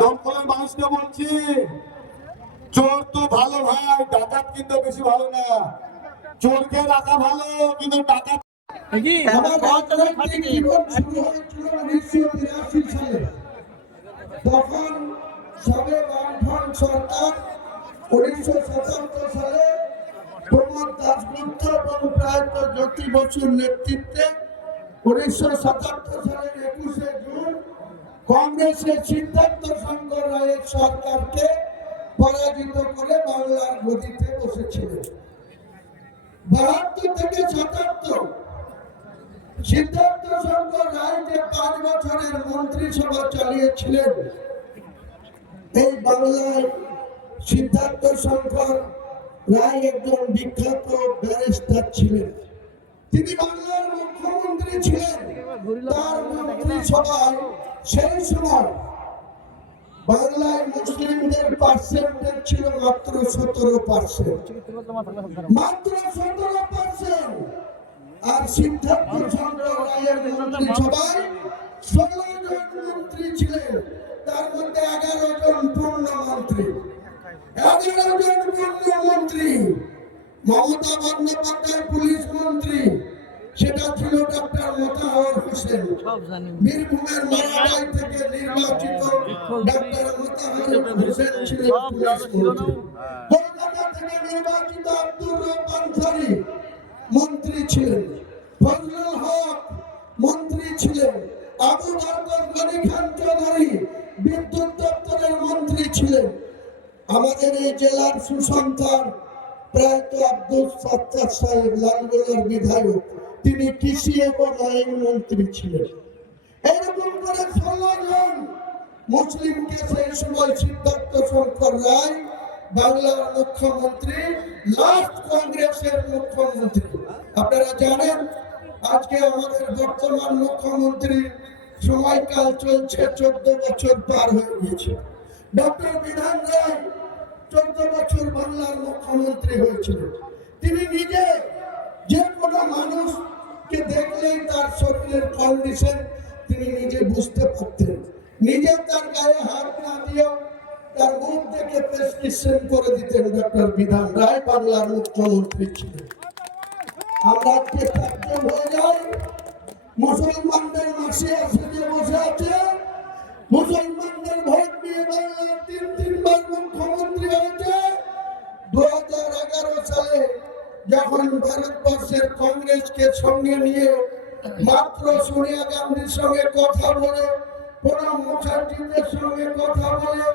দমকলের মানুষকে বলছি, চোর তো ভালো ভাই, ডাকাত কিন্তু বেশি ভালো না। চোরকে রাখা ভালো, কিন্তু ডাকাত তখন সবে বামফ্রন্ট সরকার 1977 সালে প্রমোদ দাশগুপ্ত এবং প্রয়াত জ্যোতি বসুর নেতৃত্বে 1977 সালের 21শে জুন কংগ্রেসের সিদ্ধার্থ শঙ্কর রায়ের সরকারকে পরাজিত করে বাংলার গদিতে বসেছিলেন। 72 থেকে 77 সিদ্ধার্থ শঙ্কর রায় যে 5 বছরের মন্ত্রিসভা চালিয়েছিলেন, এই বাংলায় সিদ্ধার্থ শঙ্কর রায় একজন বিখ্যাত ব্যারিস্টার ছিলেন। তিনি বাংলার মুখ্যমন্ত্রী ছিলেন। তার মন্ত্রিসভায় সেই সময় বাংলায় মুসলিমদের পার্সেন্টেজ ছিল মাত্র 17%, মাত্র 17%। আর সিদ্ধার্থ শঙ্কর রায়ের মন্ত্রিসভায় 16 জন মন্ত্রী ছিলেন, তার মধ্যে 11 জন পূর্ণমন্ত্রী। 11 জন পূর্ণমন্ত্রী। মমতা বন্দ্যোপাধ্যায় পুলিশ মন্ত্রী, সেটা ছিল ডক্টর মোতাহার হোসেন। বীরভূমের মারাবাই থেকে নির্বাচিত ডক্টর মোতাহার হোসেন ছিলেন পুলিশ মন্ত্রী। কলকাতা থেকে নির্বাচিত আব্দুর রব আনসারী মন্ত্রী ছিলেন। ফজলুল হক মন্ত্রী ছিলেন। আবু বকর গনি খান চৌধুরী বিদ্যুৎ দপ্তরের মন্ত্রী ছিলেন। আমাদের এই জেলার সুসন্তান প্রয়াত আব্দুল সত্তার সাহেব লালগোলার বিধায়ক, তিনি কৃষি এবং আইন মন্ত্রী ছিলেন। এরকম করে 16 জন মুসলিমকে সেই সময় সিদ্ধার্থ শঙ্কর রায় বাংলার মুখ্যমন্ত্রী, লাস্ট কংগ্রেসের মুখ্যমন্ত্রী। আপনারা জানেন আজকে আমাদের বর্তমান মুখ্যমন্ত্রী সময়কাল চলছে, 14 বছর পার হয়ে গিয়েছে। ডক্টর বিধান রায় 14 বছর বাংলার মুখ্যমন্ত্রী হয়েছিলেন। তিনি নিজে যে কোনো মানুষকে দেখলেই তার শরীরের কন্ডিশন তিনি নিজে বুঝতে পারতেন। নিজে তার গায়ে হাত না দিয়েও তার মুখ দেখে প্রেসক্রিপশন করে দিতেন ডক্টর বিধান রায় বাংলার মুখ্যমন্ত্রী ছিলেন। আমরা আজকে তাজ্জব হয়ে যাই, মুসলমানদের মাসে সেজে বসে আছে, মুসলমানদের ভোট নিয়ে বাংলা 3 বার মুখ্যমন্ত্রী হয়েছে। 2011 সালে যখন ভারতবর্ষের কংগ্রেসকে সঙ্গে নিয়ে মাত্র সোনিয়া গান্ধীর সঙ্গে কথা বলে, প্রণব মুখার্জিদের সঙ্গে কথা বলে